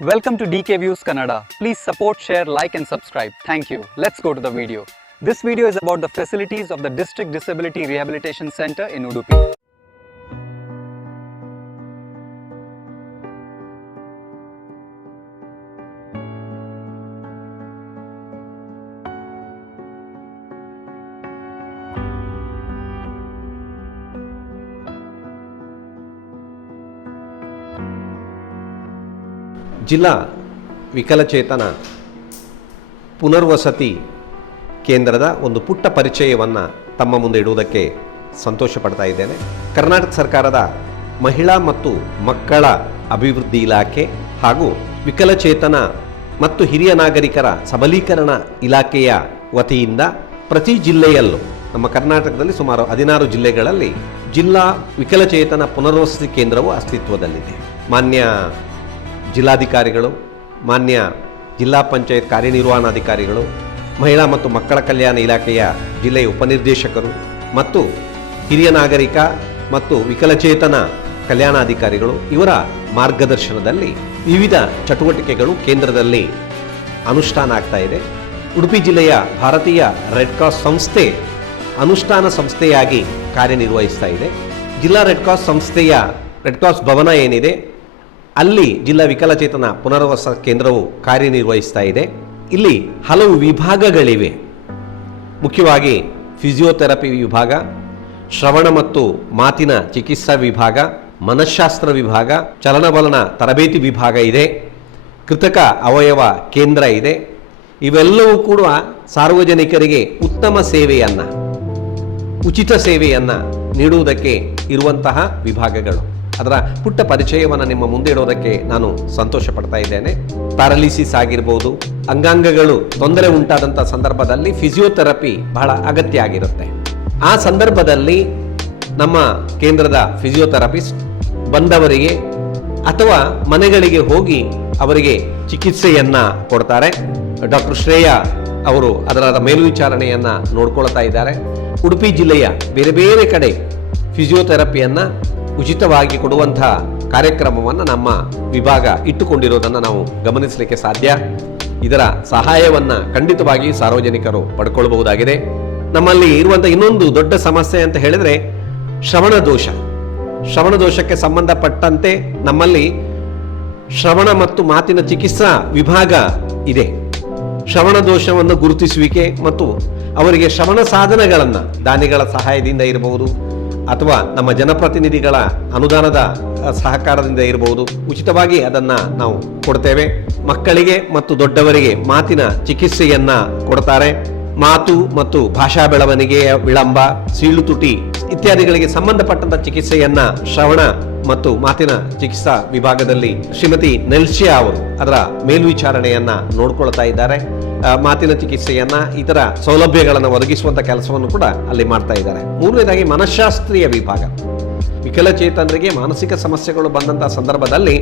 Welcome to DK Views Kannada. Please support, share, like and subscribe. Thank you. Let's go to the video. This video is about the facilities of the District Disability Rehabilitation Center in Udupi. ಜಿಲ್ಲಾ ವಿಕಲಚೇತನ ಪುನರ್ವಸತಿ ಕೇಂದ್ರದ ಒಂದು ಪುಟ್ಟ ಪರಿಚಯವನ್ನು ತಮ್ಮ ಮುಂದೆ ಇಡುವುದಕ್ಕೆ ಸಂತೋಷ ಪಡ್ತಾ ಇದ್ದೇನೆ. ಕರ್ನಾಟಕ ಸರ್ಕಾರದ ಮಹಿಳಾ ಮತ್ತು ಮಕ್ಕಳ ಅಭಿವೃದ್ಧಿ ಇಲಾಖೆ ಹಾಗೂ ವಿಕಲಚೇತನ ಮತ್ತು ಹಿರಿಯ ನಾಗರಿಕರ ಸಬಲೀಕರಣ ಇಲಾಖೆಯ ವತಿಯಿಂದ ಪ್ರತಿ ಜಿಲ್ಲೆಯಲ್ಲೂ ನಮ್ಮ ಕರ್ನಾಟಕದಲ್ಲಿ ಸುಮಾರು 16 ಜಿಲ್ಲೆಗಳಲ್ಲಿ ಜಿಲ್ಲಾ ವಿಕಲಚೇತನ ಪುನರ್ವಸತಿ ಕೇಂದ್ರವು ಅಸ್ತಿತ್ವದಲ್ಲಿದೆ. ಮಾನ್ಯ ಜಿಲ್ಲಾಧಿಕಾರಿಗಳು, ಮಾನ್ಯ ಜಿಲ್ಲಾ ಪಂಚಾಯತ್ ಕಾರ್ಯನಿರ್ವಹಣಾಧಿಕಾರಿಗಳು, ಮಹಿಳಾ ಮತ್ತು ಮಕ್ಕಳ ಕಲ್ಯಾಣ ಇಲಾಖೆಯ ಜಿಲ್ಲೆಯ ಉಪನಿರ್ದೇಶಕರು ಮತ್ತು ಹಿರಿಯ ನಾಗರಿಕ ಮತ್ತು ವಿಕಲಚೇತನ ಕಲ್ಯಾಣಾಧಿಕಾರಿಗಳು ಇವರ ಮಾರ್ಗದರ್ಶನದಲ್ಲಿ ವಿವಿಧ ಚಟುವಟಿಕೆಗಳು ಕೇಂದ್ರದಲ್ಲಿ ಅನುಷ್ಠಾನ ಆಗ್ತಾ ಇದೆ. ಉಡುಪಿ ಜಿಲ್ಲೆಯ ಭಾರತೀಯ ರೆಡ್ ಕ್ರಾಸ್ ಸಂಸ್ಥೆ ಅನುಷ್ಠಾನ ಸಂಸ್ಥೆಯಾಗಿ ಕಾರ್ಯನಿರ್ವಹಿಸ್ತಾ ಇದೆ. ಜಿಲ್ಲಾ ರೆಡ್ ಕ್ರಾಸ್ ಸಂಸ್ಥೆಯ ರೆಡ್ ಕ್ರಾಸ್ ಭವನ ಏನಿದೆ ಅಲ್ಲಿ ಜಿಲ್ಲಾ ವಿಕಲಚೇತನ ಪುನರ್ವಸ ಕೇಂದ್ರವು ಕಾರ್ಯನಿರ್ವಹಿಸ್ತಾ ಇದೆ. ಇಲ್ಲಿ ಹಲವು ವಿಭಾಗಗಳಿವೆ. ಮುಖ್ಯವಾಗಿ ಫಿಸಿಯೋಥೆರಪಿ ವಿಭಾಗ, ಶ್ರವಣ ಮತ್ತು ಮಾತಿನ ಚಿಕಿತ್ಸಾ ವಿಭಾಗ, ಮನಃಶಾಸ್ತ್ರ ವಿಭಾಗ, ಚಲನವಲನ ತರಬೇತಿ ವಿಭಾಗ ಇದೆ, ಕೃತಕ ಅವಯವ ಕೇಂದ್ರ ಇದೆ. ಇವೆಲ್ಲವೂ ಕೂಡ ಸಾರ್ವಜನಿಕರಿಗೆ ಉತ್ತಮ ಸೇವೆಯನ್ನು, ಉಚಿತ ಸೇವೆಯನ್ನು ನೀಡುವುದಕ್ಕೆ ಇರುವಂತಹ ವಿಭಾಗಗಳು. ಅದರ ಪುಟ್ಟ ಪರಿಚಯವನ್ನು ನಿಮ್ಮ ಮುಂದೆ ಇಡೋದಕ್ಕೆ ನಾನು ಸಂತೋಷ ಪಡ್ತಾ ಇದ್ದೇನೆ. ಪ್ಯಾರಲಿಸಿಸ್ ಆಗಿರ್ಬೋದು, ಅಂಗಾಂಗಗಳು ತೊಂದರೆ ಉಂಟಾದಂಥ ಸಂದರ್ಭದಲ್ಲಿ ಫಿಸಿಯೋಥೆರಪಿ ಬಹಳ ಅಗತ್ಯ ಆಗಿರುತ್ತೆ. ಆ ಸಂದರ್ಭದಲ್ಲಿ ನಮ್ಮ ಕೇಂದ್ರದ ಫಿಸಿಯೋಥೆರಪಿಸ್ಟ್ ಬಂದವರಿಗೆ ಅಥವಾ ಮನೆಗಳಿಗೆ ಹೋಗಿ ಅವರಿಗೆ ಚಿಕಿತ್ಸೆಯನ್ನು ಕೊಡ್ತಾರೆ. ಡಾಕ್ಟರ್ ಶ್ರೇಯಾ ಅವರು ಅದರ ಮೇಲ್ವಿಚಾರಣೆಯನ್ನು ನೋಡ್ಕೊಳ್ತಾ ಇದ್ದಾರೆ. ಉಡುಪಿ ಜಿಲ್ಲೆಯ ಬೇರೆ ಬೇರೆ ಕಡೆ ಫಿಸಿಯೋಥೆರಪಿಯನ್ನು ಉಚಿತವಾಗಿ ಕೊಡುವಂಥ ಕಾರ್ಯಕ್ರಮವನ್ನು ನಮ್ಮ ವಿಭಾಗ ಇಟ್ಟುಕೊಂಡಿರೋದನ್ನು ನಾವು ಗಮನಿಸಲಿಕ್ಕೆ ಸಾಧ್ಯ. ಇದರ ಸಹಾಯವನ್ನು ಖಂಡಿತವಾಗಿ ಸಾರ್ವಜನಿಕರು ಪಡ್ಕೊಳ್ಬಹುದಾಗಿದೆ. ನಮ್ಮಲ್ಲಿ ಇರುವಂಥ ಇನ್ನೊಂದು ದೊಡ್ಡ ಸಮಸ್ಯೆ ಅಂತ ಹೇಳಿದರೆ ಶ್ರವಣ ದೋಷ. ಶ್ರವಣ ದೋಷಕ್ಕೆ ಸಂಬಂಧಪಟ್ಟಂತೆ ನಮ್ಮಲ್ಲಿ ಶ್ರವಣ ಮತ್ತು ಮಾತಿನ ಚಿಕಿತ್ಸಾ ವಿಭಾಗ ಇದೆ. ಶ್ರವಣ ದೋಷವನ್ನು ಗುರುತಿಸುವಿಕೆ ಮತ್ತು ಅವರಿಗೆ ಶ್ರವಣ ಸಾಧನಗಳನ್ನು ದಾನಿಗಳ ಸಹಾಯದಿಂದ ಇರಬಹುದು ಅಥವಾ ನಮ್ಮ ಜನಪ್ರತಿನಿಧಿಗಳ ಅನುದಾನದ ಸಹಕಾರದಿಂದ ಇರಬಹುದು, ಉಚಿತವಾಗಿ ಅದನ್ನು ನಾವು ಕೊಡ್ತೇವೆ. ಮಕ್ಕಳಿಗೆ ಮತ್ತು ದೊಡ್ಡವರಿಗೆ ಮಾತಿನ ಚಿಕಿತ್ಸೆಯನ್ನು ಕೊಡ್ತಾರೆ. ಮಾತು ಮತ್ತು ಭಾಷಾ ಬೆಳವಣಿಗೆಯ ವಿಳಂಬ, ಸೀಳು ತುಟಿ ಇತ್ಯಾದಿಗಳಿಗೆ ಸಂಬಂಧಪಟ್ಟಂಥ ಚಿಕಿತ್ಸೆಯನ್ನು ಶ್ರವಣ ಮತ್ತು ಮಾತಿನ ಚಿಕಿತ್ಸಾ ವಿಭಾಗದಲ್ಲಿ ಶ್ರೀಮತಿ ನೆಲ್ಶಿಯಾ ಅವರು ಅದರ ಮೇಲ್ವಿಚಾರಣೆಯನ್ನು ನೋಡ್ಕೊಳ್ತಾ ಇದ್ದಾರೆ. ಮಾತಿನ ಚಿಕಿತ್ಸೆಯನ್ನು, ಇತರ ಸೌಲಭ್ಯಗಳನ್ನು ಒದಗಿಸುವಂಥ ಕೆಲಸವನ್ನು ಕೂಡ ಅಲ್ಲಿ ಮಾಡ್ತಾ ಇದ್ದಾರೆ. ಮೂರನೇದಾಗಿ ಮನಃಶಾಸ್ತ್ರೀಯ ವಿಭಾಗ. ವಿಕಲಚೇತನರಿಗೆ ಮಾನಸಿಕ ಸಮಸ್ಯೆಗಳು ಬಂದಂಥ ಸಂದರ್ಭದಲ್ಲಿ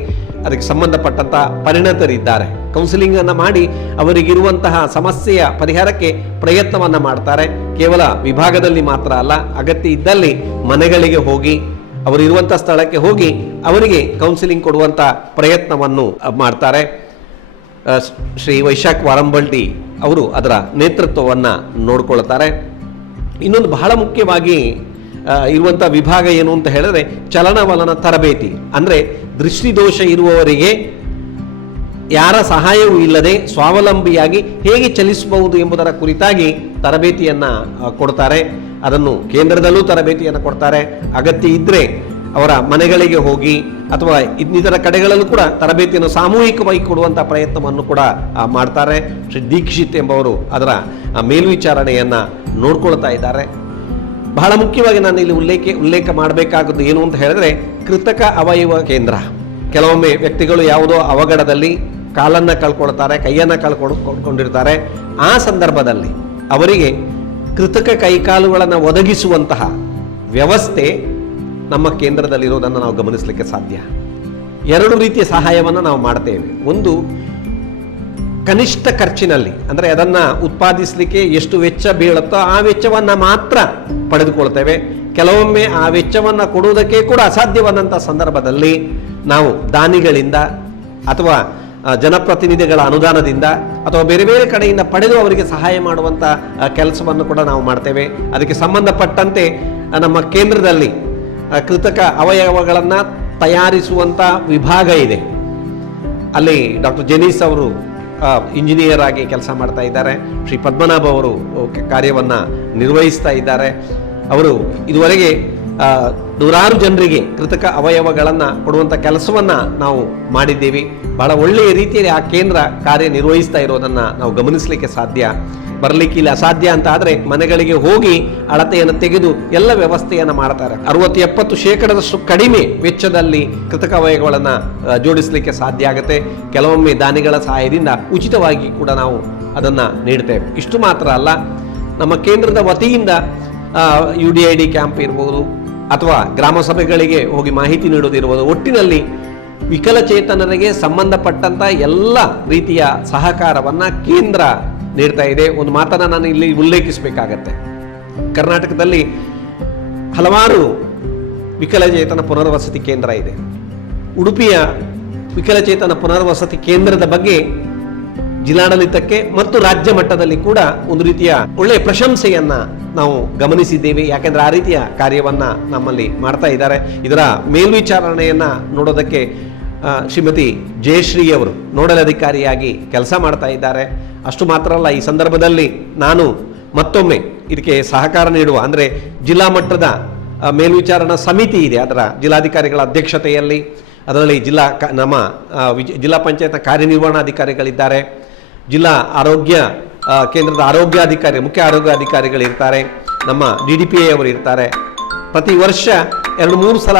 ಅದಕ್ಕೆ ಸಂಬಂಧಪಟ್ಟಂಥ ಪರಿಣತರಿದ್ದಾರೆ. ಕೌನ್ಸಿಲಿಂಗನ್ನು ಮಾಡಿ ಅವರಿಗಿರುವಂತಹ ಸಮಸ್ಯೆಯ ಪರಿಹಾರಕ್ಕೆ ಪ್ರಯತ್ನವನ್ನು ಮಾಡ್ತಾರೆ. ಕೇವಲ ವಿಭಾಗದಲ್ಲಿ ಮಾತ್ರ ಅಲ್ಲ, ಅಗತ್ಯ ಇದ್ದಲ್ಲಿ ಮನೆಗಳಿಗೆ ಹೋಗಿ, ಅವರಿರುವಂಥ ಸ್ಥಳಕ್ಕೆ ಹೋಗಿ ಅವರಿಗೆ ಕೌನ್ಸಿಲಿಂಗ್ ಕೊಡುವಂಥ ಪ್ರಯತ್ನವನ್ನು ಮಾಡ್ತಾರೆ. ಶ್ರೀ ವೈಶಾಖ್ ವಾರಂಬಲ್ಡಿ ಅವರು ಅದರ ನೇತೃತ್ವವನ್ನು ನೋಡ್ಕೊಳ್ತಾರೆ. ಇನ್ನೊಂದು ಬಹಳ ಮುಖ್ಯವಾಗಿ ಇರುವಂಥ ವಿಭಾಗ ಏನು ಅಂತ ಹೇಳಿದ್ರೆ ಚಲನವಲನ ತರಬೇತಿ. ಅಂದರೆ ದೃಷ್ಟಿದೋಷ ಇರುವವರಿಗೆ ಯಾರ ಸಹಾಯವೂ ಇಲ್ಲದೆ ಸ್ವಾವಲಂಬಿಯಾಗಿ ಹೇಗೆ ಚಲಿಸಬಹುದು ಎಂಬುದರ ಕುರಿತಾಗಿ ತರಬೇತಿಯನ್ನು ಕೊಡ್ತಾರೆ. ಅದನ್ನು ಕೇಂದ್ರದಲ್ಲೂ ತರಬೇತಿಯನ್ನು ಕೊಡ್ತಾರೆ. ಅಗತ್ಯ ಇದ್ದರೆ ಅವರ ಮನೆಗಳಿಗೆ ಹೋಗಿ ಅಥವಾ ಇನ್ನಿತರ ಕಡೆಗಳಲ್ಲೂ ಕೂಡ ತರಬೇತಿಯನ್ನು ಸಾಮೂಹಿಕವಾಗಿ ಕೊಡುವಂಥ ಪ್ರಯತ್ನವನ್ನು ಕೂಡ ಮಾಡ್ತಾರೆ. ಶ್ರೀ ದೀಕ್ಷಿತ್ ಎಂಬವರು ಅದರ ಮೇಲ್ವಿಚಾರಣೆಯನ್ನು ನೋಡ್ಕೊಳ್ತಾ ಇದ್ದಾರೆ. ಬಹಳ ಮುಖ್ಯವಾಗಿ ನಾನು ಇಲ್ಲಿ ಉಲ್ಲೇಖ ಮಾಡಬೇಕಾಗದ್ದು ಏನು ಅಂತ ಹೇಳಿದ್ರೆ ಕೃತಕ ಅವಯವ ಕೇಂದ್ರ. ಕೆಲವೊಮ್ಮೆ ವ್ಯಕ್ತಿಗಳು ಯಾವುದೋ ಅವಘಡದಲ್ಲಿ ಕಾಲನ್ನು ಕಳ್ಕೊಳ್ತಾರೆ, ಕೈಯನ್ನು ಕಳ್ಕೊಂಡಿರ್ತಾರೆ. ಆ ಸಂದರ್ಭದಲ್ಲಿ ಅವರಿಗೆ ಕೃತಕ ಕೈಕಾಲುಗಳನ್ನು ಒದಗಿಸುವಂತಹ ವ್ಯವಸ್ಥೆ ನಮ್ಮ ಕೇಂದ್ರದಲ್ಲಿರೋದನ್ನು ನಾವು ಗಮನಿಸಲಿಕ್ಕೆ ಸಾಧ್ಯ. 2 ರೀತಿಯ ಸಹಾಯವನ್ನು ನಾವು ಮಾಡ್ತೇವೆ. ಒಂದು, ಕನಿಷ್ಠ ಖರ್ಚಿನಲ್ಲಿ, ಅಂದರೆ ಅದನ್ನು ಉತ್ಪಾದಿಸಲಿಕ್ಕೆ ಎಷ್ಟು ವೆಚ್ಚ ಬೀಳುತ್ತೋ ಆ ವೆಚ್ಚವನ್ನು ಮಾತ್ರ ಪಡೆದುಕೊಳ್ತೇವೆ. ಕೆಲವೊಮ್ಮೆ ಆ ವೆಚ್ಚವನ್ನು ಕೊಡುವುದಕ್ಕೆ ಕೂಡ ಅಸಾಧ್ಯವಾದಂಥ ಸಂದರ್ಭದಲ್ಲಿ ನಾವು ದಾನಿಗಳಿಂದ ಅಥವಾ ಜನಪ್ರತಿನಿಧಿಗಳ ಅನುದಾನದಿಂದ ಅಥವಾ ಬೇರೆ ಬೇರೆ ಕಡೆಯಿಂದ ಪಡೆದು ಅವರಿಗೆ ಸಹಾಯ ಮಾಡುವಂಥ ಕೆಲಸವನ್ನು ಕೂಡ ನಾವು ಮಾಡ್ತೇವೆ. ಅದಕ್ಕೆ ಸಂಬಂಧಪಟ್ಟಂತೆ ನಮ್ಮ ಕೇಂದ್ರದಲ್ಲಿ ಕೃತಕ ಅವಯವಗಳನ್ನು ತಯಾರಿಸುವಂಥ ವಿಭಾಗ ಇದೆ. ಅಲ್ಲಿ ಡಾಕ್ಟರ್ ಜೆನೀಸ್ ಅವರು ಇಂಜಿನಿಯರ್ ಆಗಿ ಕೆಲಸ ಮಾಡ್ತಾ ಇದ್ದಾರೆ. ಶ್ರೀ ಪದ್ಮನಾಭ ಅವರು ಕಾರ್ಯವನ್ನು ನಿರ್ವಹಿಸ್ತಾ ಇದ್ದಾರೆ. ಅವರು ಇದುವರೆಗೆ ನೂರಾರು ಜನರಿಗೆ ಕೃತಕ ಅವಯವಗಳನ್ನು ಕೊಡುವಂಥ ಕೆಲಸವನ್ನು ನಾವು ಮಾಡಿದ್ದೀವಿ. ಬಹಳ ಒಳ್ಳೆಯ ರೀತಿಯಲ್ಲಿ ಆ ಕೇಂದ್ರ ಕಾರ್ಯನಿರ್ವಹಿಸ್ತಾ ಇರೋದನ್ನು ನಾವು ಗಮನಿಸಲಿಕ್ಕೆ ಸಾಧ್ಯ. ಬರಲಿಕ್ಕಿಲ್ಲ, ಅಸಾಧ್ಯ ಅಂತ ಆದರೆ ಮನೆಗಳಿಗೆ ಹೋಗಿ ಅಳತೆಯನ್ನು ತೆಗೆದು ಎಲ್ಲ ವ್ಯವಸ್ಥೆಯನ್ನು ಮಾಡ್ತಾರೆ. 60-70% ಕಡಿಮೆ ವೆಚ್ಚದಲ್ಲಿ ಕೃತಕ ಅವಯವಗಳನ್ನು ಜೋಡಿಸಲಿಕ್ಕೆ ಸಾಧ್ಯ ಆಗುತ್ತೆ. ಕೆಲವೊಮ್ಮೆ ದಾನಿಗಳ ಸಹಾಯದಿಂದ ಉಚಿತವಾಗಿ ಕೂಡ ನಾವು ಅದನ್ನು ನೀಡ್ತೇವೆ. ಇಷ್ಟು ಮಾತ್ರ ಅಲ್ಲ, ನಮ್ಮ ಕೇಂದ್ರದ ವತಿಯಿಂದ UDID ಕ್ಯಾಂಪ್ ಇರ್ಬೋದು ಅಥವಾ ಗ್ರಾಮ ಸಭೆಗಳಿಗೆ ಹೋಗಿ ಮಾಹಿತಿ ನೀಡೋದಿರ್ಬೋದು, ಒಟ್ಟಿನಲ್ಲಿ ವಿಕಲಚೇತನರಿಗೆ ಸಂಬಂಧಪಟ್ಟಂಥ ಎಲ್ಲ ರೀತಿಯ ಸಹಕಾರವನ್ನು ಕೇಂದ್ರ ನೀಡ್ತಾ ಇದೆ. ಒಂದು ಮಾತನ್ನು ನಾನು ಇಲ್ಲಿ ಉಲ್ಲೇಖಿಸಬೇಕಾಗತ್ತೆ. ಕರ್ನಾಟಕದಲ್ಲಿ ಹಲವಾರು ವಿಕಲಚೇತನ ಪುನರ್ವಸತಿ ಕೇಂದ್ರ ಇದೆ. ಉಡುಪಿಯ ವಿಕಲಚೇತನ ಪುನರ್ವಸತಿ ಕೇಂದ್ರದ ಬಗ್ಗೆ ಜಿಲ್ಲಾಡಳಿತಕ್ಕೆ ಮತ್ತು ರಾಜ್ಯ ಮಟ್ಟದಲ್ಲಿ ಕೂಡ ಒಂದು ರೀತಿಯ ಒಳ್ಳೆಯ ಪ್ರಶಂಸೆಯನ್ನ ನಾವು ಗಮನಿಸಿದ್ದೇವೆ. ಯಾಕೆಂದ್ರೆ ಆ ರೀತಿಯ ಕಾರ್ಯವನ್ನ ನಮ್ಮಲ್ಲಿ ಮಾಡ್ತಾ ಇದ್ದಾರೆ. ಇದರ ಮೇಲ್ವಿಚಾರಣೆಯನ್ನ ನೋಡೋದಕ್ಕೆ ಶ್ರೀಮತಿ ಜಯಶ್ರೀ ಅವರು ನೋಡಲ್ ಅಧಿಕಾರಿಯಾಗಿ ಕೆಲಸ ಮಾಡ್ತಾ ಇದ್ದಾರೆ. ಅಷ್ಟು ಮಾತ್ರ ಅಲ್ಲ, ಈ ಸಂದರ್ಭದಲ್ಲಿ ನಾನು ಮತ್ತೊಮ್ಮೆ ಇದಕ್ಕೆ ಸಹಕಾರ ನೀಡುವ ಅಂದರೆ ಜಿಲ್ಲಾ ಮಟ್ಟದ ಮೇಲ್ವಿಚಾರಣಾ ಸಮಿತಿ ಇದೆ, ಅದರ ಜಿಲ್ಲಾಧಿಕಾರಿಗಳ ಅಧ್ಯಕ್ಷತೆಯಲ್ಲಿ. ಅದರಲ್ಲಿ ನಮ್ಮ ಜಿಲ್ಲಾ ಪಂಚಾಯತ್ನ ಕಾರ್ಯನಿರ್ವಹಣಾಧಿಕಾರಿಗಳಿದ್ದಾರೆ, ಜಿಲ್ಲಾ ಆರೋಗ್ಯ ಕೇಂದ್ರದ ಆರೋಗ್ಯಾಧಿಕಾರಿ, ಮುಖ್ಯ ಆರೋಗ್ಯಾಧಿಕಾರಿಗಳಿರ್ತಾರೆ, ನಮ್ಮ DDPA ಅವರು ಇರ್ತಾರೆ. ಪ್ರತಿ ವರ್ಷ 2-3 ಸಲ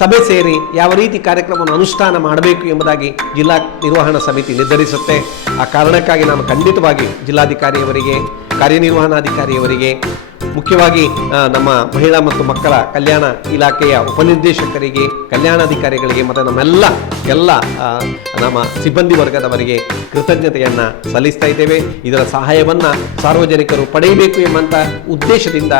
ಸಭೆ ಸೇರಿ ಯಾವ ರೀತಿ ಕಾರ್ಯಕ್ರಮವನ್ನು ಅನುಷ್ಠಾನ ಮಾಡಬೇಕು ಎಂಬುದಾಗಿ ಜಿಲ್ಲಾ ನಿರ್ವಹಣಾ ಸಮಿತಿ ನಿರ್ಧರಿಸುತ್ತೆ. ಆ ಕಾರಣಕ್ಕಾಗಿ ನಾನು ಖಂಡಿತವಾಗಿ ಜಿಲ್ಲಾಧಿಕಾರಿಯವರಿಗೆ, ಕಾರ್ಯನಿರ್ವಹಣಾಧಿಕಾರಿಯವರಿಗೆ, ಮುಖ್ಯವಾಗಿ ನಮ್ಮ ಮಹಿಳಾ ಮತ್ತು ಮಕ್ಕಳ ಕಲ್ಯಾಣ ಇಲಾಖೆಯ ಉಪನಿರ್ದೇಶಕರಿಗೆ, ಕಲ್ಯಾಣಾಧಿಕಾರಿಗಳಿಗೆ ಮತ್ತು ಎಲ್ಲ ನಮ್ಮ ಸಿಬ್ಬಂದಿ ವರ್ಗದವರಿಗೆ ಕೃತಜ್ಞತೆಯನ್ನು ಸಲ್ಲಿಸ್ತಾ ಇದ್ದೇವೆ. ಇದರ ಸಹಾಯವನ್ನು ಸಾರ್ವಜನಿಕರು ಪಡೆಯಬೇಕು ಎಂಬಂಥ ಉದ್ದೇಶದಿಂದ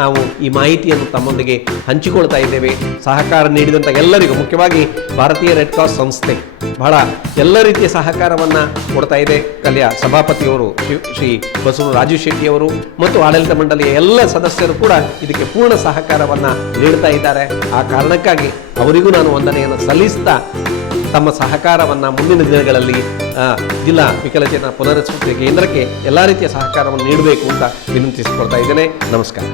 ನಾವು ಈ ಮಾಹಿತಿಯನ್ನು ತಮ್ಮೊಂದಿಗೆ ಹಂಚಿಕೊಳ್ತಾ ಇದ್ದೇವೆ. ಸಹಕಾರ ನೀಡಿದಂಥ ಎಲ್ಲರಿಗೂ, ಮುಖ್ಯವಾಗಿ ಭಾರತೀಯ ರೆಡ್ ಕ್ರಾಸ್ ಸಂಸ್ಥೆ ಬಹಳ ಎಲ್ಲ ರೀತಿಯ ಸಹಕಾರವನ್ನು ಕೊಡ್ತಾ ಇದೆ. ಅಲ್ಲಿಯ ಸಭಾಪತಿಯವರು ಶ್ರೀ ಬಸವರಾಜು ರಾಜು ಶೆಟ್ಟಿಯವರು ಮತ್ತು ಆಡಳಿತ ಮಂಡಳಿಯ ಎಲ್ಲ ಸದಸ್ಯರು ಕೂಡ ಇದಕ್ಕೆ ಪೂರ್ಣ ಸಹಕಾರವನ್ನು ನೀಡ್ತಾ ಇದ್ದಾರೆ. ಆ ಕಾರಣಕ್ಕಾಗಿ ಅವರಿಗೂ ನಾನು ವಂದನೆಯನ್ನು ಸಲ್ಲಿಸ್ತಾ ತಮ್ಮ ಸಹಕಾರವನ್ನು ಮುಂದಿನ ದಿನಗಳಲ್ಲಿ ಜಿಲ್ಲಾ ವಿಕಲಚೇತನ ಪುನರ್ವಸತಿ ಕೇಂದ್ರಕ್ಕೆ ಎಲ್ಲ ರೀತಿಯ ಸಹಕಾರವನ್ನು ನೀಡಬೇಕು ಅಂತ ವಿನಂತಿಸಿಕೊಳ್ತಾ ಇದ್ದೇನೆ. ನಮಸ್ಕಾರ.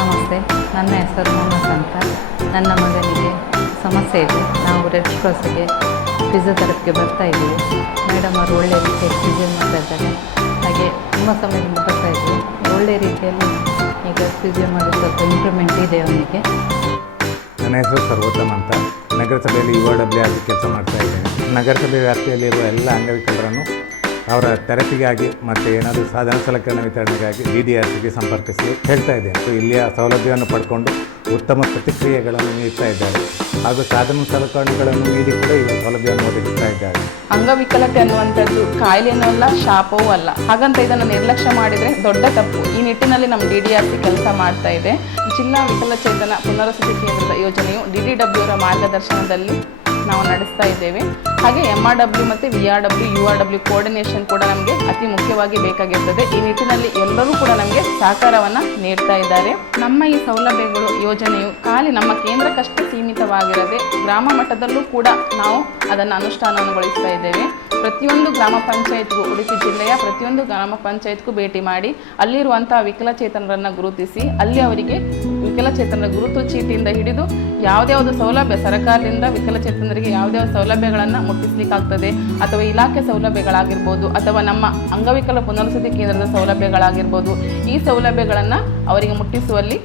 ನಮಸ್ತೆ, ನನ್ನ ಹೆಸರು ಮೊಹಮ್ಮದ್ ಅಂತ. ನನ್ನ ಮಗನಿಗೆ ಸಮಸ್ಯೆ ಇದೆ. ನಾವು ರೆಡ್ ಕ್ರಾಸ್ಗೆ ಫಿಸಿಯೋಥೆರಪಿಗೆ ಬರ್ತಾ ಇದ್ದೀವಿ. ಮೇಡಮ್ ಅವರು ಒಳ್ಳೆಯ ರೀತಿಯಲ್ಲಿ ಫಿಸಿಯೋ ಮಾಡ್ತಾ ಇದ್ದಾರೆ. ಹಾಗೆ ತುಂಬ ಸಮಯದಿಂದ ಬರ್ತಾ ಇದ್ದೀವಿ. ಒಳ್ಳೆಯ ರೀತಿಯಲ್ಲಿ ಈಗ ಫಿಸಿಯೋ ಮಾಡಿ ಸ್ವಲ್ಪ ಇಂಪ್ರೂವ್ಮೆಂಟ್ ಇದೆ ಅವನಿಗೆ. ನನ್ನ ಹೆಸರು ಸರ್ವೋತ್ತಮ್ ಅಂತ. ನಗರಸಭೆಯಲ್ಲಿ URW ಆಗಿ ಕೆಲಸ ಮಾಡ್ತಾ ಇದ್ದೇನೆ. ನಗರಸಭೆ ವ್ಯಾಪ್ತಿಯಲ್ಲಿರುವ ಎಲ್ಲ ಅಂಗವಿಕಲರನ್ನು ಅವರ ಥೆರಪಿಗಾಗಿ ಮತ್ತು ಏನಾದರೂ ಸಾಧನ ಸಲಕರಣೆ ವಿತರಣೆಗಾಗಿ DDRCಗೆ ಸಂಪರ್ಕಿಸಿ ಹೇಳ್ತಾ ಇದ್ದೇನೆ. ಇಲ್ಲಿಯ ಸೌಲಭ್ಯವನ್ನು ಪಡ್ಕೊಂಡು ಉತ್ತಮ ಪ್ರತಿಕ್ರಿಯೆಗಳನ್ನು ನೀಡ್ತಾ ಇದ್ದಾರೆ ಹಾಗೂ ಸಾಧನ ಸಲಕರಣೆಗಳನ್ನು ನೀಡಿ ಕೂಡ ಇವರು ಸೌಲಭ್ಯವನ್ನು ಒದಗಿಸ್ತಾ ಇದ್ದಾರೆ. ಅಂಗವಿಕಲತೆ ಅನ್ನುವಂಥದ್ದು ಕಾಯಿಲೆನೂ ಅಲ್ಲ, ಶಾಪವೂ ಅಲ್ಲ. ಹಾಗಂತ ಇದನ್ನು ನಿರ್ಲಕ್ಷ್ಯ ಮಾಡಿದರೆ ದೊಡ್ಡ ತಪ್ಪು. ಈ ನಿಟ್ಟಿನಲ್ಲಿ ನಮ್ಮ DDRC ಕೆಲಸ ಮಾಡ್ತಾ ಇದೆ. ಜಿಲ್ಲಾ ವಿಕಲಚೇತನ ಪುನರ್ವಸತಿ ಕೇಂದ್ರದ ಯೋಜನೆಯು DDW ಅವರ ಮಾರ್ಗದರ್ಶನದಲ್ಲಿ ನಾವು ನಡೆಸ್ತಾ ಇದ್ದೇವೆ. ಹಾಗೆ MRW ಮತ್ತು VRW URW ಕೋಆರ್ಡಿನೇಷನ್ ಕೂಡ ನಮಗೆ ಅತಿ ಮುಖ್ಯವಾಗಿ ಬೇಕಾಗಿರ್ತದೆ. ಈ ನಿಟ್ಟಿನಲ್ಲಿ ಎಲ್ಲರೂ ಕೂಡ ನಮಗೆ ಸಹಕಾರವನ್ನು ನೀಡ್ತಾ ಇದ್ದಾರೆ. ನಮ್ಮ ಈ ಸೌಲಭ್ಯಗಳು ಯೋಜನೆಯು ಖಾಲಿ ನಮ್ಮ ಕೇಂದ್ರಕ್ಕಷ್ಟೇ ಸೀಮಿತವಾಗಿರದೆ ಗ್ರಾಮ ಮಟ್ಟದಲ್ಲೂ ಕೂಡ ನಾವು ಅದನ್ನು ಅನುಷ್ಠಾನಗೊಳಿಸ್ತಾ ಇದ್ದೇವೆ. ಪ್ರತಿಯೊಂದು ಗ್ರಾಮ ಪಂಚಾಯತ್ಗೂ, ಉಡುಪಿ ಜಿಲ್ಲೆಯ ಪ್ರತಿಯೊಂದು ಗ್ರಾಮ ಪಂಚಾಯತ್ಗೂ ಭೇಟಿ ಮಾಡಿ ಅಲ್ಲಿರುವಂಥ ವಿಕಲಚೇತನರನ್ನು ಗುರುತಿಸಿ ಅಲ್ಲಿ ಅವರಿಗೆ ವಿಕಲಚೇತನರ ಗುರುತು ಚೀಟಿಯಿಂದ ಹಿಡಿದು ಯಾವುದ್ಯಾವುದು ಸೌಲಭ್ಯ ಸರ್ಕಾರದಿಂದ ವಿಕಲಚೇತನರಿಗೆ ಯಾವುದ್ಯಾವ ಸೌಲಭ್ಯಗಳನ್ನು ಮುಟ್ಟಿಸ್ಲಿಕ್ಕಾಗ್ತದೆ ಅಥವಾ ಇಲಾಖೆ ಸೌಲಭ್ಯಗಳಾಗಿರ್ಬೋದು ಅಥವಾ ನಮ್ಮ ಅಂಗವಿಕಲ ಪುನರ್ವಸತಿ ಕೇಂದ್ರದ ಸೌಲಭ್ಯಗಳಾಗಿರ್ಬೋದು, ಈ ಸೌಲಭ್ಯಗಳನ್ನು ಅವರಿಗೆ ಮುಟ್ಟಿಸುವಲ್ಲಿ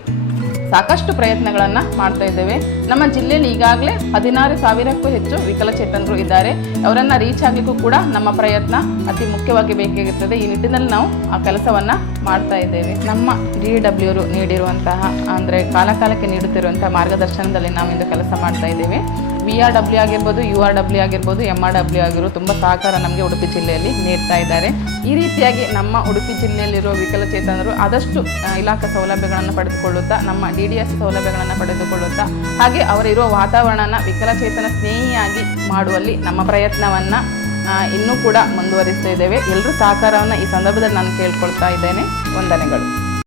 ಸಾಕಷ್ಟು ಪ್ರಯತ್ನಗಳನ್ನು ಮಾಡ್ತಾ ಇದ್ದೇವೆ. ನಮ್ಮ ಜಿಲ್ಲೆಯಲ್ಲಿ ಈಗಾಗಲೇ 16,000ಕ್ಕೂ ಹೆಚ್ಚು ವಿಕಲಚೇತನರು ಇದ್ದಾರೆ. ಅವರನ್ನು ರೀಚ್ ಆಗಲಿಕ್ಕೂ ಕೂಡ ನಮ್ಮ ಪ್ರಯತ್ನ ಅತಿ ಮುಖ್ಯವಾಗಿ ಬೇಕಾಗಿರ್ತದೆ. ಈ ನಿಟ್ಟಿನಲ್ಲಿ ನಾವು ಆ ಕೆಲಸವನ್ನು ಮಾಡ್ತಾ ಇದ್ದೇವೆ. ನಮ್ಮ DDW ಅವರು ನೀಡಿರುವಂತಹ ಅಂದರೆ ಕಾಲಕಾಲಕ್ಕೆ ನೀಡುತ್ತಿರುವಂತಹ ಮಾರ್ಗದರ್ಶನದಲ್ಲಿ ನಾವು ಇಂದು ಕೆಲಸ ಮಾಡ್ತಾ ಇದ್ದೇವೆ. VRW ಆಗಿರ್ಬೋದು, URW ಆಗಿರ್ಬೋದು, MRW ಆಗಿರ್ಬೋದು ತುಂಬ ಸಹಕಾರ ನಮಗೆ ಉಡುಪಿ ಜಿಲ್ಲೆಯಲ್ಲಿ ನೀಡ್ತಾ ಇದ್ದಾರೆ. ಈ ರೀತಿಯಾಗಿ ನಮ್ಮ ಉಡುಪಿ ಜಿಲ್ಲೆಯಲ್ಲಿರುವ ವಿಕಲಚೇತನರು ಆದಷ್ಟು ಇಲಾಖಾ ಸೌಲಭ್ಯಗಳನ್ನು ಪಡೆದುಕೊಳ್ಳುತ್ತಾ, ನಮ್ಮ DDS ಸೌಲಭ್ಯಗಳನ್ನು ಪಡೆದುಕೊಳ್ಳುತ್ತಾ, ಹಾಗೆ ಅವರಿರುವ ವಾತಾವರಣನ ವಿಕಲಚೇತನ ಸ್ನೇಹಿಯಾಗಿ ಮಾಡುವಲ್ಲಿ ನಮ್ಮ ಪ್ರಯತ್ನವನ್ನು ಇನ್ನೂ ಕೂಡ ಮುಂದುವರಿಸ್ತಾ ಇದ್ದೇವೆ. ಎಲ್ಲರೂ ಸಹಕಾರವನ್ನು ಈ ಸಂದರ್ಭದಲ್ಲಿ ನಾನು ಕೇಳ್ಕೊಳ್ತಾ ಇದ್ದೇನೆ. ವಂದನೆಗಳು.